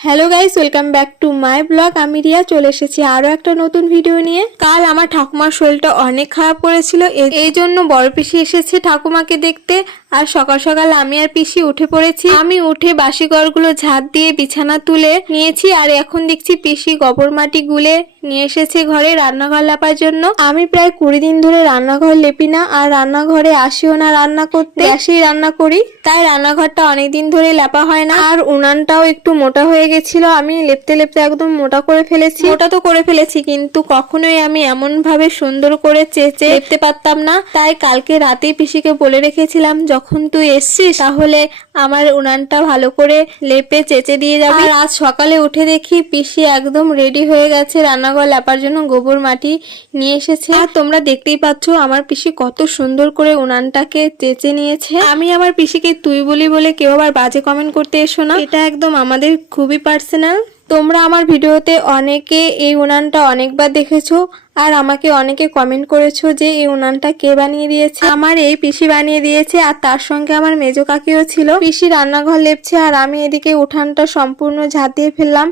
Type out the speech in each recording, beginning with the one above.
Hello guys, welcome back to my blog. আমি রিয়া চলে এসেছি আরো একটা নতুন ভিডিও নিয়ে। কাল আমার ঠাকুমার শরীরটা অনেক খারাপ করেছিল, এই জন্য বড় পিসি এসেছে ঠাকুমাকে দেখতে। আর সকাল সকাল আমি আর পিসি উঠে পড়েছি। আমি উঠে বাসি ঘরগুলো ঝাড় দিয়ে বিছানা তুলে নিয়েছি। আর এখন দেখছি পিসি গোবর মাটি গুলে নিয়ে এসেছে ঘরে রান্নাঘর লেপার জন্য। আমি প্রায় 20 দিন ধরে রান্নাঘর লেপি না, আর রান্নাঘরে আসিও না রান্না করতে, গ্যাসেই রান্না করি। তাই রান্নাঘরটা অনেকদিন ধরে লেপা হয় না। আর উনানটাও একটু মোটা হয়ে গেছিল, আমি লেপতে লেপতে একদম মোটা করে ফেলেছি। মোটা তো করে ফেলেছি, কিন্তু কখনোই আমি এমন ভাবে সুন্দর করে চেঁচে লেপতে পারতাম না। তাই কালকে রাতেই পিসিকে বলে রেখেছিলাম, যখন তুই এসছিস তাহলে আমার উনানটা ভালো করে লেপে চেঁচে দিয়ে যাবি। আর আজ সকালে উঠে দেখি পিসি একদম রেডি হয়ে গেছে রান্নাঘর লেপার জন্য, গোবর মাটি নিয়ে এসেছে। আর তোমরা দেখতেই পাচ্ছ আমার পিসি কত সুন্দর করে উনানটাকে চেঁচে নিয়েছে। আমি আমার পিসিকে তুই বলি বলে কেউ আবার বাজে কমেন্ট করতে এসো না, এটা একদম আমাদের খুবই পার্সোনাল। তোমরা আমার ভিডিওতে অনেকে এই উনানটা অনেকবার দেখেছো, আর আমাকে অনেকে কমেন্ট করেছো যে এই উনানটা কে বানিয়ে দিয়েছে। আমার এই পিসি বানিয়ে দিয়েছে, আর তার সঙ্গে আমার মেজো কাকিও ছিল। পিসি রান্নাঘর লেপছে আর আমি এদিকে উঠানটা সম্পূর্ণ ঝাঁট দিয়ে ফেললাম।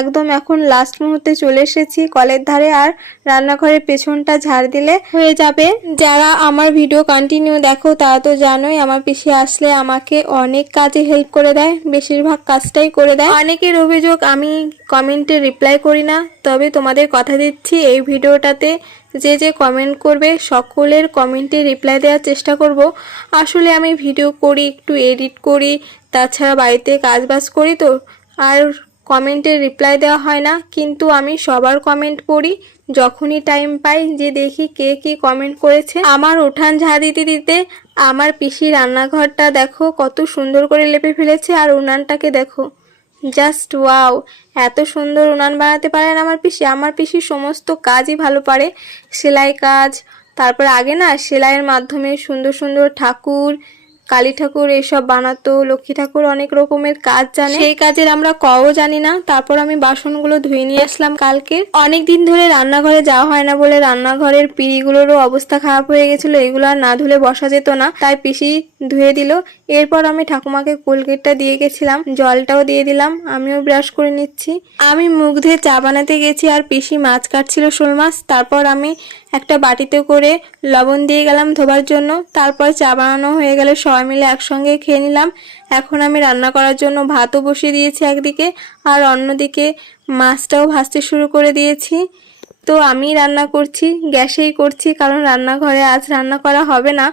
একদম এখন লাস্ট মুহূর্তে চলে এসেছি কলের ধারে, আর রান্নাঘরের পেছনটা ঝাড় দিলে হয়ে যাবে। যারা আমার ভিডিও কন্টিনিউ দেখো তারা তো জানোই আমার পিসি আসলে আমাকে অনেক কাজে হেল্প করে দেয়, বেশিরভাগ কাজটাই করে দেয়। অনেকের অভিযোগ আমি কমেন্টে রিপ্লাই করি না, তবে তোমাদের কথা দিচ্ছি এই ভিডিওটাতে যে যে কমেন্ট করবে সকলের কমেন্টে রিপ্লাই দেওয়ার চেষ্টা করব। আসলে আমি ভিডিও করি, একটু এডিট করি, তাছাড়া বাড়িতে কাজবাজ করি, তো আর কমেন্টে রিপ্লাই দেওয়া হয় না। কিন্তু আমি সবার কমেন্ট পড়ি যখনই টাইম পাই, যে দেখি কে কি কমেন্ট করেছে। আমার উঠান ঝাড় দিতে দিতে আমার পিসি রান্নাঘরটা দেখো কত সুন্দর করে লেপে ফেলেছে। আর উনানটাকে দেখো, জাস্ট ওয়াও, এত সুন্দর উনান বানাতে পারেন আমার পিসি। আমার পিসি সমস্ত কাজই ভালো পারে, সেলাই কাজ, তারপর আগে না সেলাইয়ের মাধ্যমে সুন্দর সুন্দর ঠাকুর, কালী ঠাকুর এইসব বানাতো, লক্ষ্মী ঠাকুর, অনেক রকমের কাজ জানে। সেই কাজের আমরা কও জানি না। তারপর আমি বাসনগুলো ধুয়ে নিয়ে আসলাম কালকে। অনেক দিন ধরে রান্নাঘরে যাওয়া হয় না বলে রান্নাঘরের পিঁড়িগুলোরও অবস্থা খারাপ হয়ে গেছিল, এগুলো আর না ধুলে বসা যেত না, তাই পিসি ধুয়ে দিল। এরপর আমি ঠাকুমাকে কোলগেটটা দিয়ে গেছিলাম, জলটাও দিয়ে দিলাম, আমিও ব্রাশ করে নিচ্ছি। আমি মুখ ধুয়ে চা বানাতে গেছি, আর পিসি মাছ কাটছিল, শোল মাছ। তারপর আমি একটা বাটিতে করে লবণ দিয়ে গেলাম ধোবার জন্য। তারপর চা বানানো হয়ে গেলে সবাই মিলে একসঙ্গে খেয়ে নিলাম। এখন আমি রান্না করার জন্য ভাতও বসিয়ে দিয়েছি একদিকে, আর অন্যদিকে মাছটাও ভাজতে শুরু করে দিয়েছি। তো আমি রান্না করছি, গ্যাসেই করছি, কারণ রান্নাঘরে আজ রান্না করা হবে না।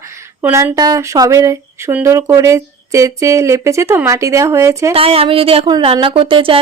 উনানটা সবে সুন্দর করে চেঁচে লেপেছে, তো মাটি দেওয়া হয়েছে। তাই আমি যদি এখন রান্না করতে যাই